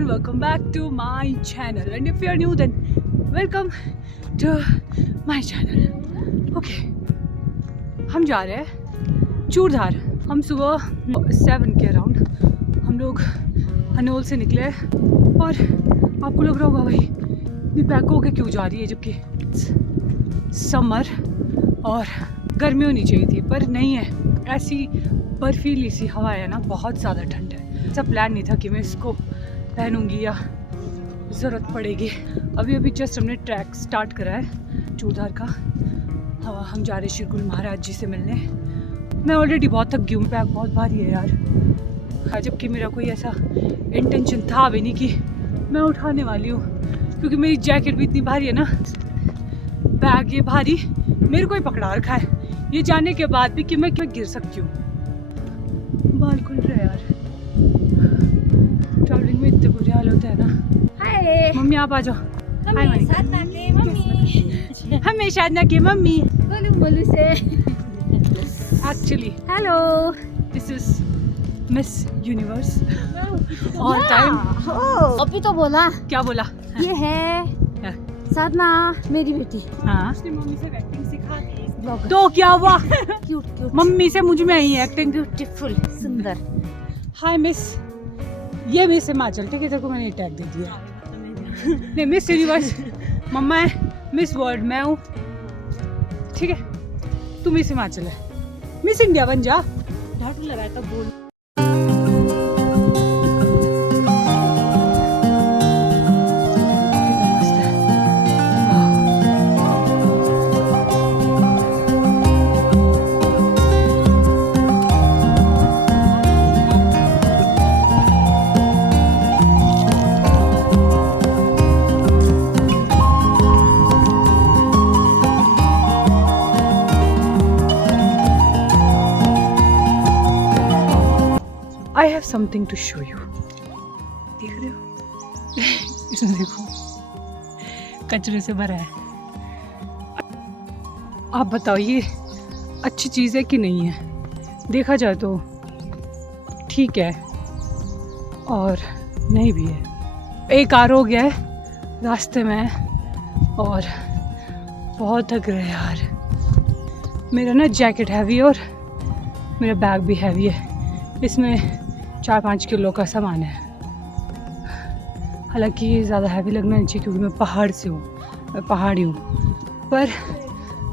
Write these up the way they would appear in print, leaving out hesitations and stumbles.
everyone, welcome back to my channel, and if you are new then welcome to my channel. Okay, हम जा रहे हैं चूड़धार। हम सुबह 7 के अराउंड हम लोग हनोल से निकले और आपको लग रहा होगा भाई ये पैक होके क्यों जा रही है, जबकि समर और गर्मी होनी चाहिए थी, पर नहीं है। ऐसी बर्फीली सी हवा है ना, बहुत ज़्यादा ठंड है। ऐसा प्लान नहीं था कि मैं इसको पहनूंगी या ज़रूरत पड़ेगी। अभी जस्ट हमने ट्रैक स्टार्ट करा है चूड़धार का। हम जा रहे श्री गुरु महाराज जी से मिलने। मैं ऑलरेडी बहुत थक गई हूँ, बैग बहुत भारी है यार, जबकि मेरा कोई ऐसा इंटेंशन था भी नहीं कि मैं उठाने वाली हूँ, क्योंकि मेरी जैकेट भी इतनी भारी है ना। बैग ये भारी मेरे को ही पकड़ा रखा है, ये जानने के बाद भी कि मैं क्यों गिर सकती हूँ। बाल खुल रहे यार, ट्रैवलिंग में इतने बुरे हाल होते हैं ना। हाय मम्मी, आप आ जाओ। हाय साधना के मम्मी। हमें साधना की मम्मी बोलू से actually. Hello, this is miss universe all time. अभी तो बोला, क्या बोला? ये है साधना मेरी बेटी। हाँ, उसने मम्मी से एक्टिंग सिखा दी। तो क्या हुआ? क्यूट क्यूट मम्मी से मुझ में आई है एक्टिंग। ब्यूटीफुल, सुंदर। हाय मिस, ये मिस हिमाचल, ठीक है, तेरे को मैंने टैग दे दिया। नहीं, मिस यूनिवर्स मम्मा है, मिस वर्ल्ड मैं हूँ, ठीक है। तू मिस हिमाचल है, मिस इंडिया बन जा। ढाटू लगाया था बोल। I have something to show you. देख रहे हो? इसमें देखो, कचरे से भरा है। आप बताओ ये अच्छी चीज़ है कि नहीं है? देखा जाए तो ठीक है और नहीं भी है। एक आर हो गया है रास्ते में और बहुत थक रहे यार। मेरा ना जैकेट हैवी है और मेरा बैग भी हैवी है, इसमें 4-5 किलो का सामान है। हालांकि ये ज़्यादा हैवी लगना नहीं चाहिए, क्योंकि मैं पहाड़ से हूँ, मैं पहाड़ी हूँ, पर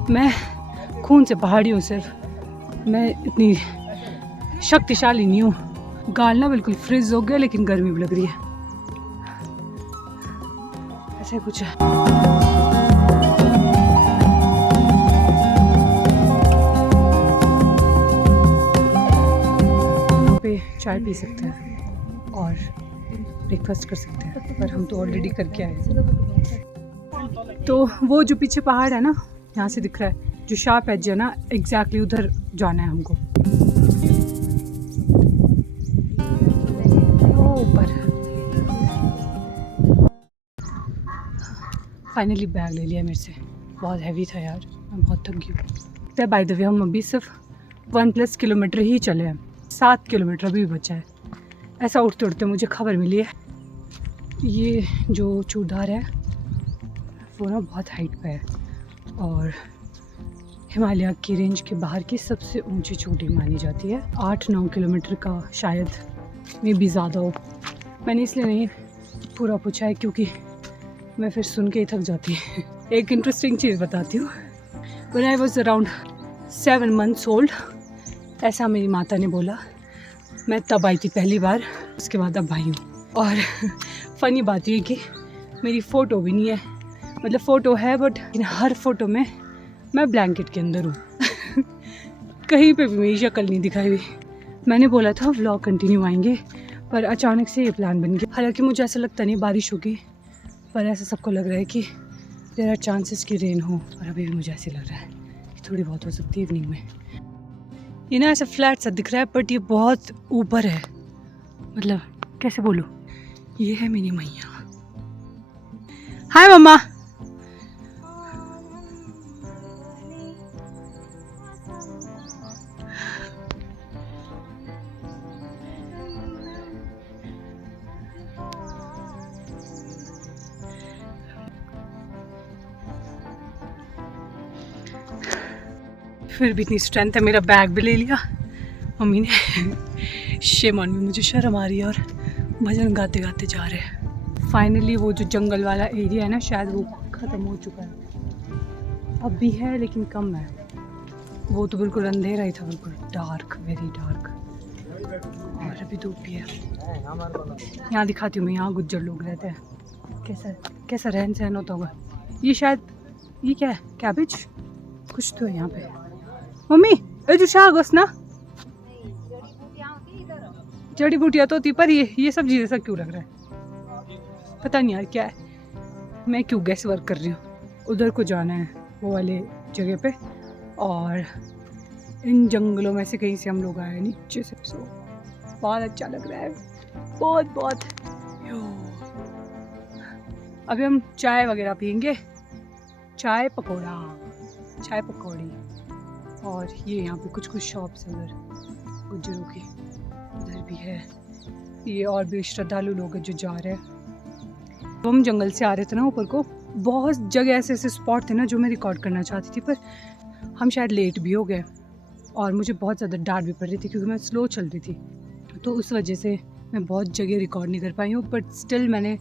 मैं खून से पहाड़ी हूँ। सिर्फ मैं इतनी शक्तिशाली नहीं हूँ। गाल ना बिल्कुल फ्रीज हो गया, लेकिन गर्मी भी लग रही है। ऐसे कुछ है। चाय पी सकते हैं और ब्रेकफास्ट कर सकते हैं, पर हम तो ऑलरेडी करके आए। तो वो जो पीछे पहाड़ है ना, यहाँ से दिख रहा है, जो शार्प एज है ना, एग्जैक्टली उधर जाना है हमको। ऊपर फाइनली बैग ले लिया मेरे से, बहुत हैवी था यार, मैं बहुत थक गई हूँ। बाय द वे हम अभी सिर्फ 1+ किलोमीटर ही चले हैं, 7 किलोमीटर अभी बचा है। ऐसा उड़ते उड़ते मुझे खबर मिली है, ये जो चूड़धार है वो ना बहुत हाइट पे है और हिमालय की रेंज के बाहर की सबसे ऊंची चोटी मानी जाती है। 8-9 किलोमीटर का शायद, में भी ज़्यादा हो। मैंने इसलिए नहीं पूरा पूछा है, क्योंकि मैं फिर सुन के ही थक जाती है। एक इंटरेस्टिंग चीज़ बताती हूँ। When I was around 7 months old, ऐसा मेरी माता ने बोला। मैं तब आई थी पहली बार, उसके बाद अब आई हूँ। और फ़नी बात ये कि मेरी फ़ोटो भी नहीं है, मतलब फ़ोटो है बट हर फ़ोटो में मैं ब्लैंकेट के अंदर हूँ। कहीं पे भी मेरी शक्ल नहीं दिखाई हुई। मैंने बोला था व्लॉग कंटिन्यू आएंगे, पर अचानक से ये प्लान बन गया। हालांकि मुझे ऐसा लगता नहीं बारिश होगी, पर ऐसा सबको लग रहा है कि देयर आर चांसेस कि रेन हो, और अभी भी मुझे ऐसे लग रहा है कि थोड़ी बहुत हो सकती है इवनिंग में। ये ना ऐसा फ्लैट सा दिख रहा है, बट ये बहुत ऊपर है, मतलब कैसे बोलूँ। ये है मेरी मैया। हाय मम्मा। फिर भी इतनी स्ट्रेंथ है, मेरा बैग भी ले लिया मम्मी ने। शेम ऑन मी, मुझे शर्म आ रही है और भजन गाते गाते जा रहे हैं। फाइनली वो जो जंगल वाला एरिया है ना, शायद वो ख़त्म हो चुका है। अब भी है लेकिन कम है। वो तो बिल्कुल अंधेरा ही था, बिल्कुल डार्क, वेरी डार्क। और अभी धूप भी है। यहाँ दिखाती हूँ मैं, यहाँ गुज्जर लोग रहते हैं। कैसा कैसा रहन सहन होता होगा। ये शायद ये क्या है, कैबेज कुछ तो है यहाँ पे। मम्मी ये जो शागोस ना, जड़ी बूटियाँ तो होती, पर ये सब्जी जैसा क्यों लग रहा है, पता नहीं यार क्या है। मैं क्यों गैस वर्क कर रही हूँ। उधर को जाना है, वो वाले जगह पे, और इन जंगलों में से कहीं से हम लोग आए नीचे से। सो बहुत अच्छा लग रहा है, बहुत बहुत। अभी हम चाय वगैरह पियेंगे, चाय पकौड़ा, चाय पकौड़ी। और ये यहाँ पे कुछ कुछ शॉप्स हैं उधर गुज्जरों की, उधर भी है। ये और भी श्रद्धालु लोग हैं जो जा रहे हैं। तो हम जंगल से आ रहे थे ना ऊपर को, बहुत जगह ऐसे ऐसे स्पॉट थे ना जो मैं रिकॉर्ड करना चाहती थी, पर हम शायद लेट भी हो गए और मुझे बहुत ज़्यादा डांट भी पड़ रही थी क्योंकि मैं स्लो चल रही थी। तो उस वजह से मैं बहुत जगह रिकॉर्ड नहीं कर पाई हूँ, बट स्टिल मैंने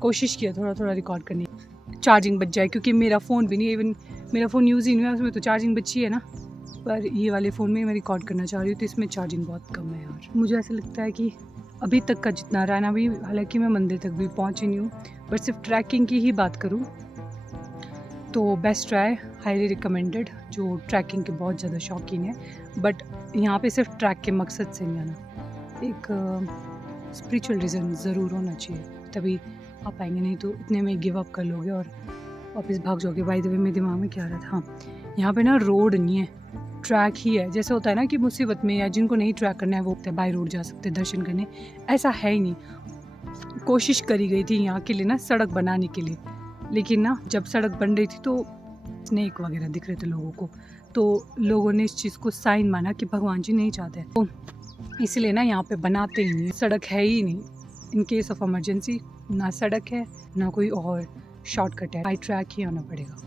कोशिश किया थोड़ा थोड़ा रिकॉर्ड करने की। चार्जिंग बच जाए, क्योंकि मेरा फ़ोन भी नहीं, इवन मेरा फ़ोन यूज़ ही नहीं है, उसमें तो चार्जिंग बची है ना। पर ये वाले फ़ोन में मैं रिकॉर्ड करना चाह रही हूँ तो इसमें चार्जिंग बहुत कम है यार। मुझे ऐसा लगता है कि अभी तक का जितना रहा ना, अभी हालांकि मैं मंदिर तक भी पहुँची नहीं हूँ, बट सिर्फ ट्रैकिंग की ही बात करूँ तो बेस्ट ट्राई, हाईली रिकमेंडेड। जो ट्रैकिंग के बहुत ज़्यादा शौकीन है, बट यहाँ पे सिर्फ ट्रैक के मकसद से नहीं आना, एक स्पिरिचुअल रीज़न ज़रूर होना चाहिए, तभी आप आएंगे। नहीं तो इतने में गिव अप कर लोगे और वापस भाग जाओगे। बाय द वे मेरे दिमाग में क्या आ रहा था, हाँ, यहाँ पे ना रोड नहीं है, ट्रैक ही है। जैसे होता है ना कि मुसीबत में या जिनको नहीं ट्रैक करना है वो बाय रोड जा सकते हैं दर्शन करने, ऐसा है ही नहीं। कोशिश करी गई थी यहाँ के लिए ना सड़क बनाने के लिए, लेकिन ना जब सड़क बन रही थी तो स्नेक वगैरह दिख रहे थे लोगों को, तो लोगों ने इस चीज़ को साइन माना कि भगवान जी नहीं चाहते, तो इसलिए ना यहाँ पे बनाते ही नहीं, सड़क है ही नहीं। इन केस ऑफ इमरजेंसी ना सड़क है ना कोई और शॉर्टकट है, बाई ट्रैक ही आना पड़ेगा।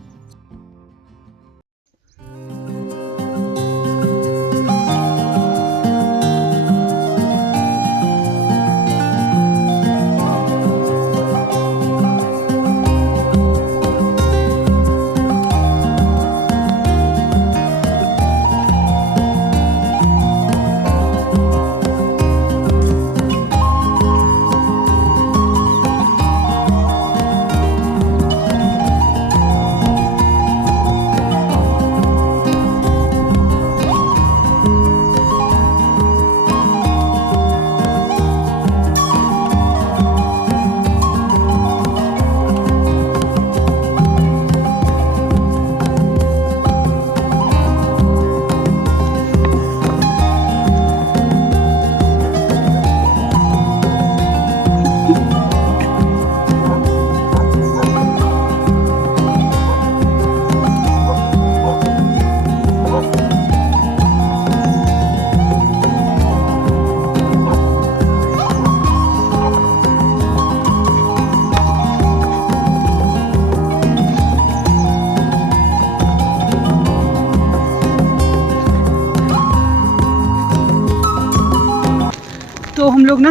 तो हम लोग ना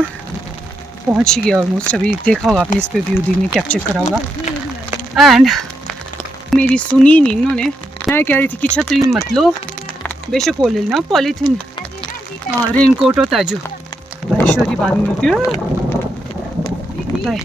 पहुंच ही गए ऑलमोस्ट। अभी देखा होगा आपने, इस पे व्यू दी ने कैप्चर करा होगा। एंड मेरी सुनी नहीं इन्होंने, मैं कह रही थी कि छतरी मत लो, बेशक वो ले लेना, पॉलीथीन रेनकोट होता है जो। ऐश्वर्य बाद में मिलती है, बाय।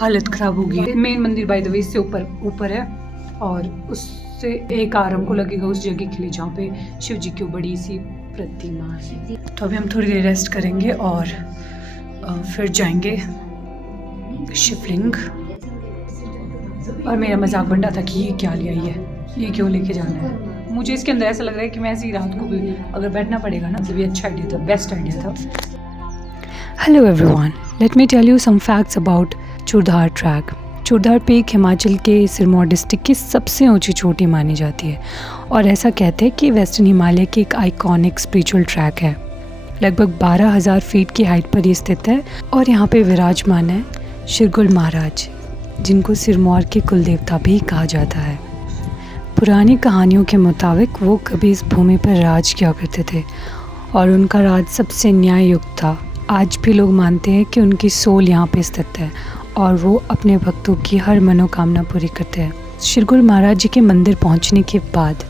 हालत ख़राब हो गई है। मेन मंदिर बाय द वे इससे ऊपर है, और उससे एक आर हमको लगेगा उस जगह के लिए जहाँ पे शिव जी की बड़ी सी प्रतिमा है। तो अभी हम थोड़ी देर रेस्ट करेंगे और फिर जाएंगे शिवलिंग और मेरा मजाक बन रहा था कि ये क्या लिया, ये क्यों लेके जाना है। मुझे इसके अंदर ऐसा लग रहा है कि मैं ऐसी रात को भी अगर बैठना पड़ेगा ना, तो ये अच्छा आइडिया था, बेस्ट आइडिया था। Hello everyone, let me tell you some facts about Churdhar trek. Churdhar peak Himachal के सिरमौर डिस्ट्रिक्ट की सबसे ऊंची चोटी मानी जाती है और ऐसा कहते हैं कि वेस्टर्न हिमालय की एक आइकॉनिक स्पिरिचुअल ट्रैक है। लगभग 12,000 फीट की हाइट पर ये स्थित है और यहाँ पे विराजमान है शिरगुल महाराज, जिनको सिरमौर के कुलदेवता भी कहा जाता है। पुरानी कहानियों के मुताबिक वो कभी इस भूमि पर राज किया करते थे और उनका राज सबसे न्याय युक्त था। आज भी लोग मानते हैं कि उनकी सोल यहाँ पे स्थित है और वो अपने भक्तों की हर मनोकामना पूरी करते हैं। शिरगुल महाराज जी के मंदिर पहुँचने के बाद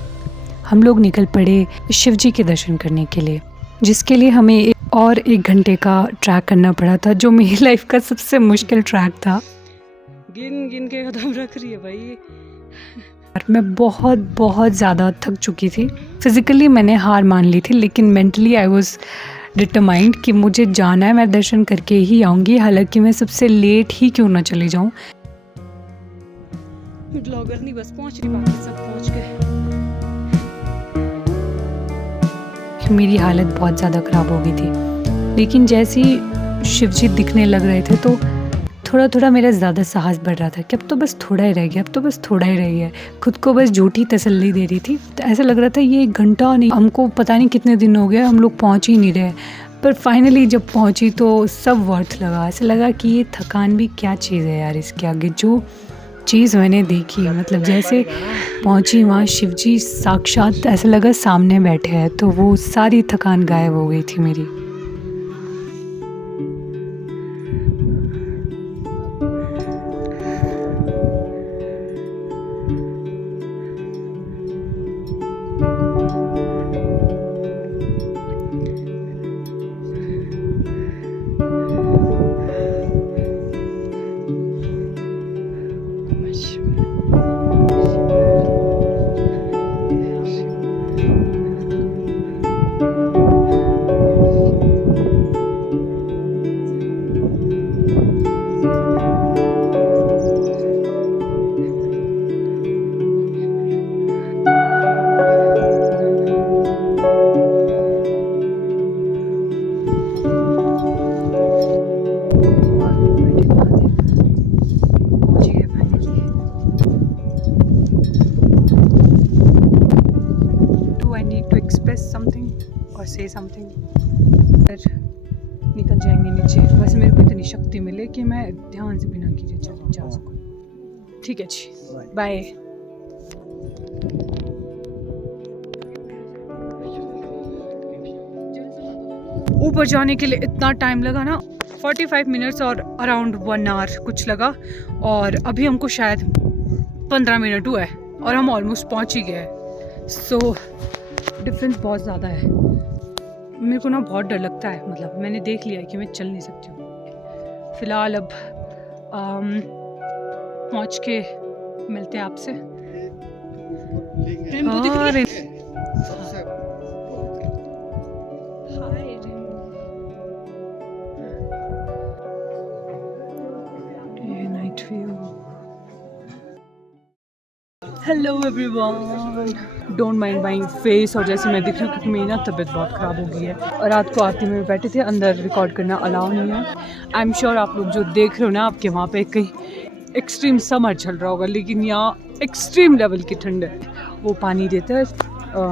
हम लोग निकल पड़े शिव जी के दर्शन करने के लिए, जिसके लिए हमें एक घंटे का ट्रैक करना पड़ा था, जो मेरी लाइफ का सबसे मुश्किल ट्रैक था। गिन के कदम रख रही है भाई। मैं बहुत ज़्यादा थक चुकी थी। फिज़िकली मैंने हार मान ली थी, लेकिन मेंटली आई वाज डिटरमाइंड कि मुझे जाना है, मैं दर्शन करके ही आऊँगी, हालांकि मैं सबसे लेट ही क्यों ना चली जाऊँ। ब्लॉगर नहीं बस पहुँच रही, बाकी सब पहुँच गए। मेरी हालत बहुत ज़्यादा ख़राब हो गई थी, लेकिन जैसे ही शिवजी दिखने लग रहे थे तो थोड़ा मेरा ज़्यादा साहस बढ़ रहा था कि अब तो बस थोड़ा ही रह गया, अब तो बस थोड़ा ही रह गया। खुद को बस झूठी तसल्ली दे रही थी। तो ऐसा लग रहा था ये 1 घंटा नहीं, हमको पता नहीं कितने दिन हो गए, हम लोग पहुँच ही नहीं रहे। पर फाइनली जब पहुँची तो सब वर्थ लगा। ऐसा लगा कि ये थकान भी क्या चीज़ है यार, इसके आगे जो चीज़ मैंने देखी, मतलब जैसे पहुँची वहाँ शिवजी साक्षात ऐसा लगा सामने बैठे हैं, तो वो सारी थकान गायब हो गई थी मेरी। से समथिंग फिर निकल जाएंगे नीचे। वैसे मेरे को इतनी शक्ति मिले कि मैं ध्यान से बिना कीजे जा सकूँ। ठीक है जी, बाय। ऊपर जाने के लिए इतना टाइम लगा ना, 45 मिनट्स और अराउंड 1 आवर कुछ लगा, और अभी हमको शायद 15 मिनट हुआ है और हम ऑलमोस्ट पहुंच ही गए। सो डिफरेंस बहुत ज़्यादा है। मेरे को ना बहुत डर लगता है, मतलब मैंने देख लिया है कि मैं चल नहीं सकती हूँ। फ़िलहाल अब पहुँच के मिलते हैं आपसे। Night view. Hello everyone, don't mind my face और जैसे मैं दिख रही हूँ, क्योंकि मेरी ना तबीयत बहुत ख़राब हो गई है और रात को आरती में बैठे थे, अंदर रिकॉर्ड करना अलाउ नहीं है। आई एम श्योर आप लोग जो देख रहे हो ना, आपके वहाँ पे कहीं एक्सट्रीम समर चल रहा होगा, लेकिन यहाँ एक्सट्रीम लेवल की ठंड है। वो पानी देता है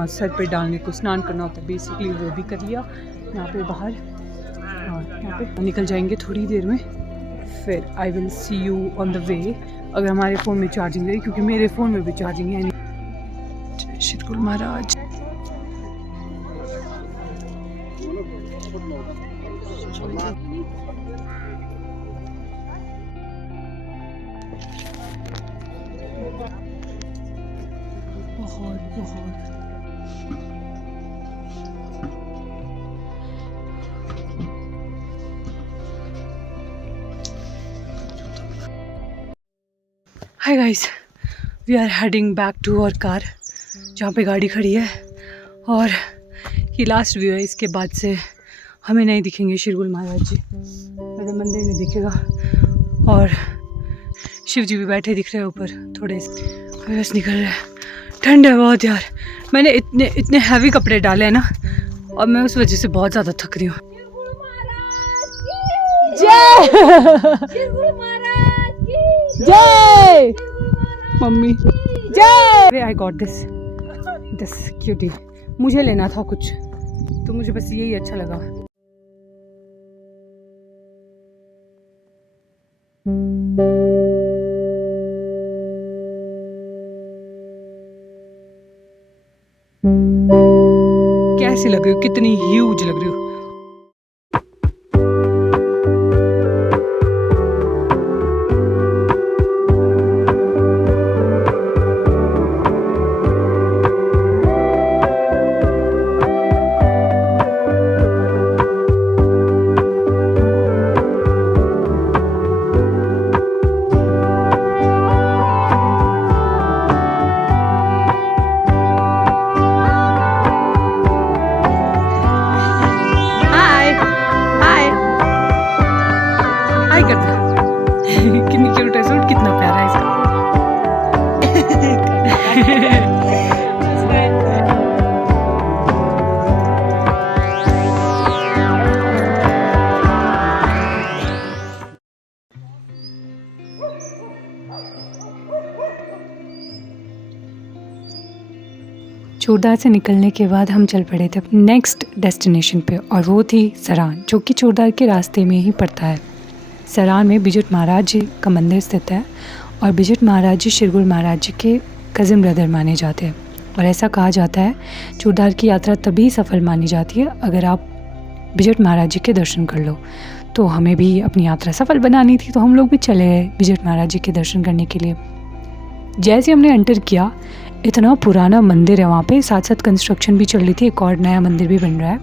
सर पे डालने को, स्नान करना होता है बेसिकली, वो भी कर लिया यहाँ पे बाहर। और यहाँ पे निकल जाएंगे थोड़ी देर में, फिर I will see you on the way, अगर हमारे फ़ोन में चार्जिंग रही, क्योंकि मेरे फ़ोन में भी चार्जिंग है नहीं। शिरगुल महाराज बहुत hi guys, we are heading back to our car, जहाँ पे गाड़ी खड़ी है, और ये लास्ट व्यू है। इसके बाद से हमें नहीं दिखेंगे शिरगुल महाराज जी, मेरे मंदिर नहीं दिखेगा, और शिव जी भी बैठे दिख रहे हैं ऊपर थोड़े से। अभी बस निकल रहा है, ठंड है बहुत यार। मैंने इतने हैवी कपड़े डाले हैं ना, और मैं उस वजह से बहुत ज़्यादा थक रही हूँ। जय मम्मी जय। I got this cutie. मुझे लेना था कुछ, तो मुझे बस यही अच्छा लगा। कैसी लग रही हो, कितनी ह्यूज लग रही हो। कितनी क्यूट है सूट, कितना प्यारा है इसका। चोरदार से निकलने के बाद हम चल पड़े थे अपने नेक्स्ट डेस्टिनेशन पे, और वो थी सरान, जो कि चोरदार के रास्ते में ही पड़ता है। सरान में बिजट महाराज जी का मंदिर स्थित है, और बिजट महाराज जी शिरगुल महाराज जी के कज़िन ब्रदर माने जाते हैं। और ऐसा कहा जाता है चोरदार की यात्रा तभी सफल मानी जाती है अगर आप बिजट महाराज जी के दर्शन कर लो। तो हमें भी अपनी यात्रा सफल बनानी थी, तो हम लोग भी चले गए बिजट महाराज जी के दर्शन करने के लिए। जैसे हमने एंटर किया, इतना पुराना मंदिर है वहाँ पे, साथ साथ कंस्ट्रक्शन भी चल रही थी, एक और नया मंदिर भी बन रहा है।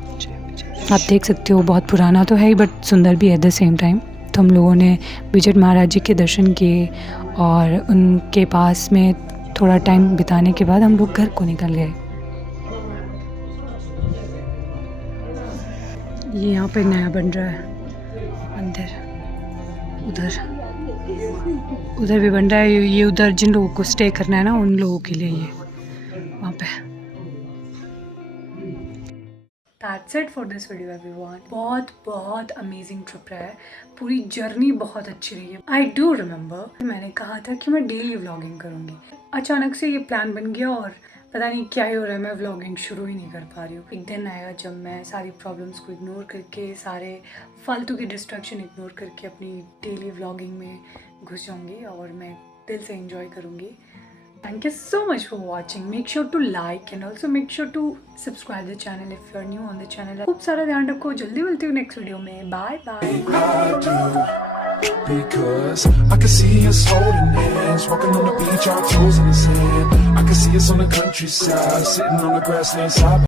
आप देख सकते हो, बहुत पुराना तो है ही बट सुंदर भी है एट द सेम टाइम। तो हम लोगों ने बिजट महाराज जी के दर्शन किए, और उनके पास में थोड़ा टाइम बिताने के बाद हम लोग घर को निकल गए। ये यहाँ पे नया बन रहा है मंदिर, उधर भी बन रहा है। ये उधर जिन लोगों को स्टे करना है ना, उन लोगों के लिए ये वहाँ पे। That's it for this video everyone. बहुत अमेजिंग ट्रिप रहा है, पूरी जर्नी बहुत अच्छी रही है। I do remember मैंने कहा था कि मैं डेली व्लॉगिंग करूँगी, अचानक से ये प्लान बन गया और पता नहीं क्या ही हो रहा है, मैं व्लॉगिंग शुरू ही नहीं कर पा रही हूँ। एक दिन आएगा जब मैं सारी प्रॉब्लम्स को इग्नोर करके, सारे फालतू की डिस्ट्रैक्शन इग्नोर करके अपनी डेली व्लॉगिंग में घुस जाऊँगी और मैं दिल से एंजॉय करूँगी। Thank you so much for watching. Make sure to like and also make sure to subscribe the channel if you are new on the channel. खूब सारा ध्यान रखो, जल्दी मिलती हूँ नेक्स्ट वीडियो में। Bye bye. Because I can see us holding hands, walking on the beach, our toes in the sand. I can see us on the countryside, sitting on the grassland side.